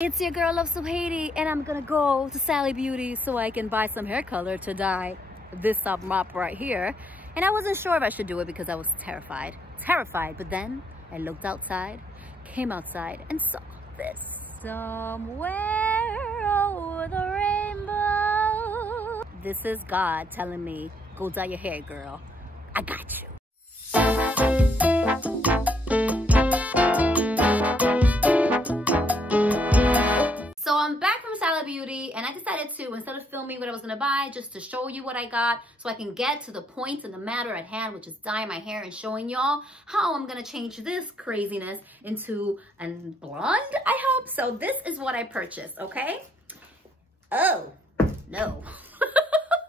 It's your girl Love Suhaiti, and I'm gonna go to Sally Beauty so I can buy some hair color to dye this up mop right here. And I wasn't sure if I should do it because I was terrified. But then I looked outside, came outside, and saw this. Somewhere over the rainbow. This is God telling me, go dye your hair, girl. I got you. So I'm back from Sally Beauty, and I decided to, instead of filming what I was gonna buy, just to show you what I got so I can get to the point and the matter at hand, which is dyeing my hair and showing y'all how I'm gonna change this craziness into a blonde, I hope. So this is what I purchased, okay? Oh, no.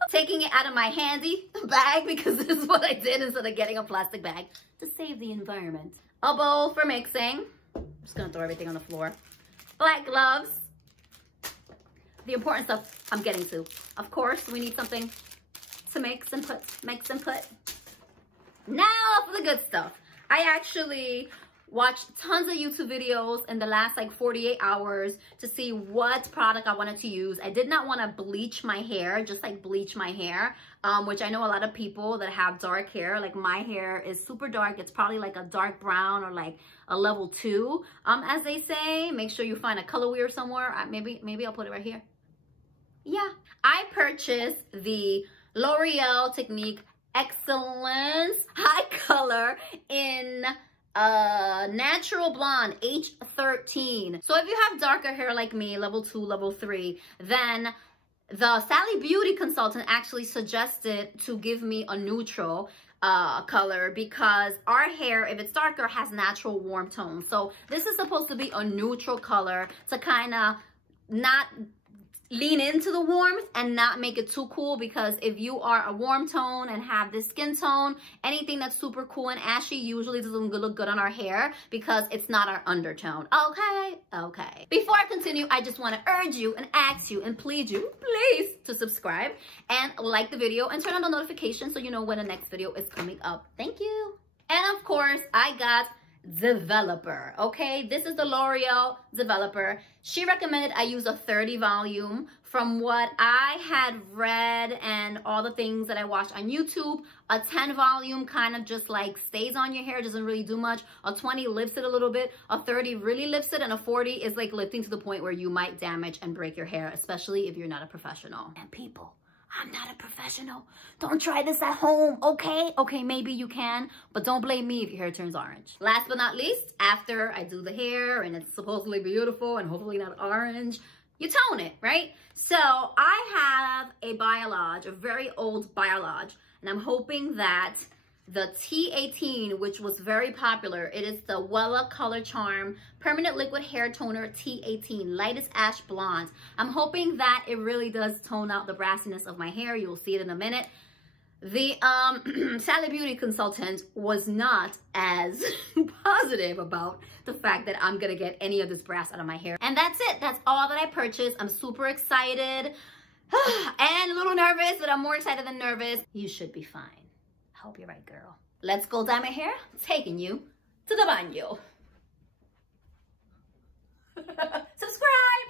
Taking it out of my handy bag because this is what I did instead of getting a plastic bag to save the environment. A bowl for mixing. I'm just gonna throw everything on the floor. Black gloves. The important stuff I'm getting to. Of course, we need something to mix and put. Now for the good stuff. I actually watched tons of YouTube videos in the last like 48 hours to see what product I wanted to use. I did not want to bleach my hair, just like bleach my hair, which I know a lot of people that have dark hair, like my hair is super dark. It's probably like a dark brown or like a level 2, as they say. Make sure you find a color wheel somewhere. Maybe I'll put it right here. Yeah, I purchased the L'Oreal Technique Excellence Hicolor in natural blonde H13. So if you have darker hair like me, level 2, level 3, then the Sally Beauty consultant actually suggested to give me a neutral color because our hair, if it's darker, has natural warm tones. So this is supposed to be a neutral color to kind of not lean into the warmth and not make it too cool, because if you are a warm tone and have this skin tone, anything that's super cool and ashy usually doesn't look good on our hair because it's not our undertone. Okay. Before I continue, I just want to urge you and ask you and plead you, please, to subscribe and like the video and turn on the notifications so you know when the next video is coming up. Thank you. And of course, I got Developer. Okay, this is the L'Oreal Developer. She recommended I use a 30 volume. From what I had read and all the things that I watched on YouTube, a 10 volume kind of just like stays on your hair, doesn't really do much. A 20 lifts it a little bit, a 30 really lifts it, and a 40 is like lifting to the point where you might damage and break your hair, especially if you're not a professional. And people, I'm not a professional. Don't try this at home, okay? Okay, maybe you can, but don't blame me if your hair turns orange. Last but not least, after I do the hair and it's supposedly beautiful and hopefully not orange, you tone it, right? So I have a Biolage, a very old Biolage, and I'm hoping that the T18, which was very popular, it is the Wella Color Charm Permanent Liquid Hair Toner T18, lightest ash blonde. I'm hoping that it really does tone out the brassiness of my hair. You'll see it in a minute. The Sally Beauty consultant was not as positive about the fact that I'm gonna get any of this brass out of my hair. And that's it. That's all that I purchased. I'm super excited and a little nervous, but I'm more excited than nervous. You should be fine. I hope you're right, girl. Let's go dye my hair. Taking you to the baño. Subscribe!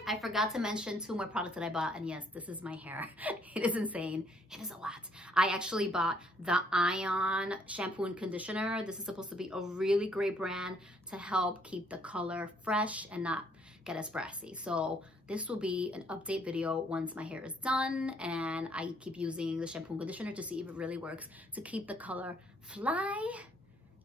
I forgot to mention 2 more products that I bought, and yes, this is my hair. It is insane. It is a lot. I actually bought the Ion shampoo and conditioner. This is supposed to be a really great brand to help keep the color fresh and not get as brassy. So this will be an update video once my hair is done, and I keep using the shampoo and conditioner to see if it really works to keep the color fly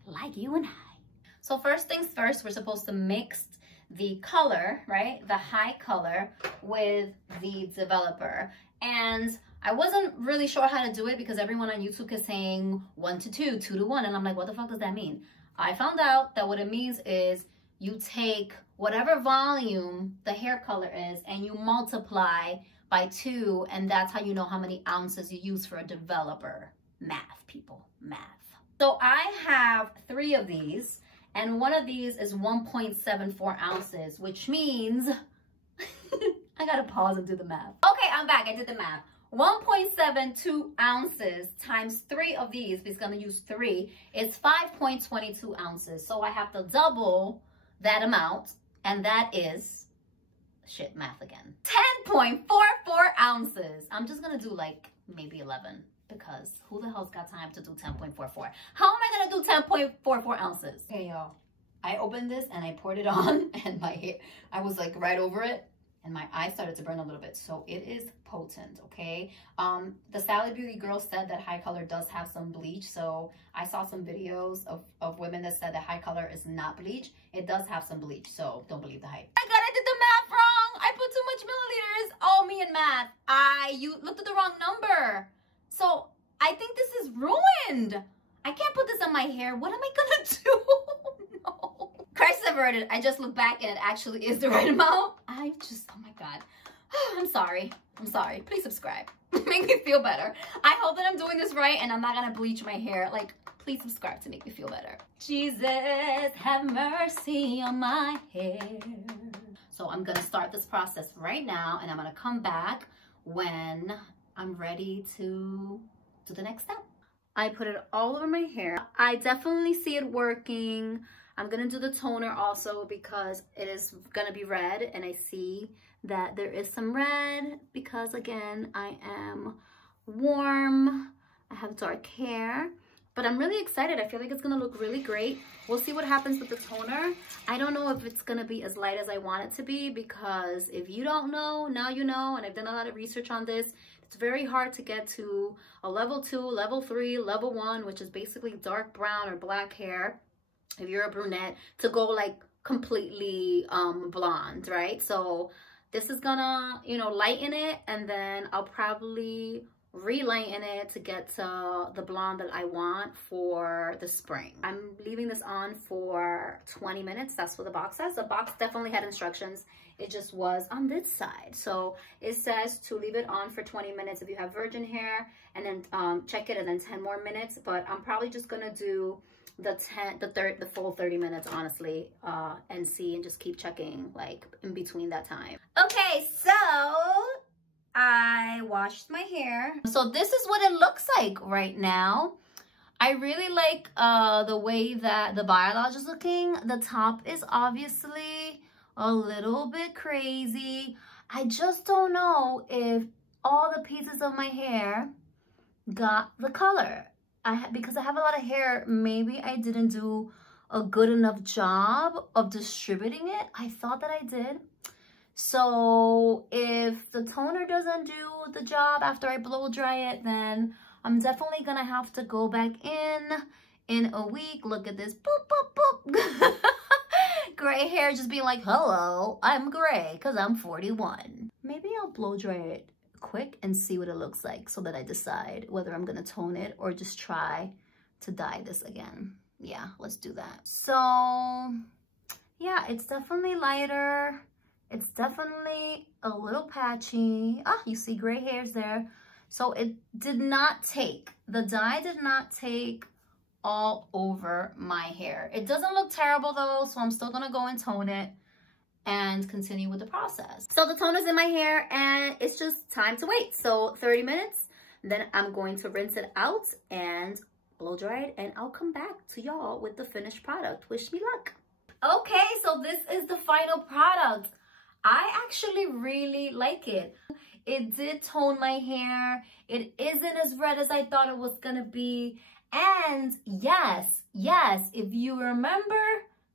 like you and I. So first things first, we're supposed to mix the color, right? The Hicolor with the Developer. And I wasn't really sure how to do it because everyone on YouTube is saying 1 to 2, 2 to 1. And I'm like, what the fuck does that mean? I found out that what it means is you take whatever volume the hair color is and you multiply by 2, and that's how you know how many ounces you use for a Developer. Math, people, math. So I have 3 of these, and one of these is 1.74 ounces, which means I gotta pause and do the math. Okay, I'm back, I did the math. 1.72 ounces times 3 of these, because I'm gonna use 3, is 5.22 ounces. So I have to double that amount, and that is shit, math again. 10.44 ounces. I'm just gonna do like maybe 11 because who the hell's got time to do 10.44? How am I gonna do 10.44 ounces? Okay, y'all. I opened this and I poured it on and my hair, I was like right over it and my eyes started to burn a little bit. So it is potent, okay? The Sally Beauty girl said that Hicolor does have some bleach. So I saw some videos of women that said that Hicolor is not bleach. It does have some bleach, so don't believe the hype. Oh my God, I did the math wrong. I put too much milliliters. Oh, me and math. You looked at the wrong number. So I think this is ruined. I can't put this on my hair. What am I gonna do? No. Christ averted. I just looked back and it actually is the right amount. Oh my God. I'm sorry. I'm sorry. Please subscribe. Make me feel better. I hope that I'm doing this right and I'm not gonna bleach my hair. Like, please subscribe to make me feel better. Jesus, have mercy on my hair. So I'm gonna start this process right now and I'm gonna come back when I'm ready to do the next step. I put it all over my hair. I definitely see it working. I'm gonna do the toner also because it is gonna be red and I see that there is some red because again, I am warm, I have dark hair, but I'm really excited. I feel like it's gonna look really great. We'll see what happens with the toner. I don't know if it's gonna be as light as I want it to be because if you don't know, now you know, and I've done a lot of research on this. It's very hard to get to a level 2, level 3, level 1, which is basically dark brown or black hair. If you're a brunette, to go like completely blonde, right? So this is gonna, you know, lighten it and then I'll probably relighten it to get to the blonde that I want for the spring. I'm leaving this on for 20 minutes. That's what the box says. The box definitely had instructions. It just was on this side. So it says to leave it on for 20 minutes if you have virgin hair and then check it and then 10 more minutes. But I'm probably just gonna do the full 30 minutes honestly and see and just keep checking like in between that time. Okay, so I washed my hair. So this is what it looks like right now. I really like the way that the biolage is looking. The top is obviously a little bit crazy. I just don't know if all the pieces of my hair got the color. Because I have a lot of hair, maybe I didn't do a good enough job of distributing it. I thought that I did. So if the toner doesn't do the job after I blow dry it, then I'm definitely gonna have to go back in a week. Look at this, boop, boop, boop. Gray hair just being like, hello, I'm gray because I'm 41. Maybe I'll blow dry it quick and see what it looks like so that I decide whether I'm gonna tone it or just try to dye this again. Yeah, let's do that. So yeah, it's definitely lighter. It's definitely a little patchy. Ah, you see gray hairs there. So it did not take, the dye did not take all over my hair. It doesn't look terrible though, so I'm still gonna go and tone it and continue with the process. So the toner's in my hair and it's just time to wait. So 30 minutes, then I'm going to rinse it out and blow dry it and I'll come back to y'all with the finished product. Wish me luck. Okay, so this is the final product. I actually really like it. It did tone my hair. It isn't as red as I thought it was gonna be. And yes, if you remember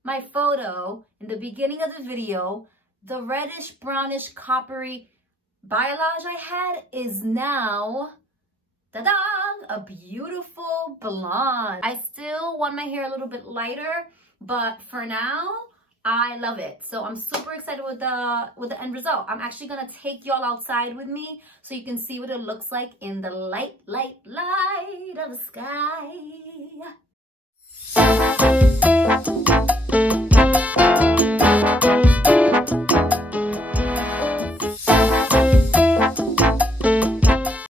my photo in the beginning of the video, the reddish, brownish, coppery biolage I had is now, ta-da, a beautiful blonde. I still want my hair a little bit lighter, but for now, I love it. So I'm super excited with the end result. I'm actually gonna take y'all outside with me so you can see what it looks like in the light of the sky.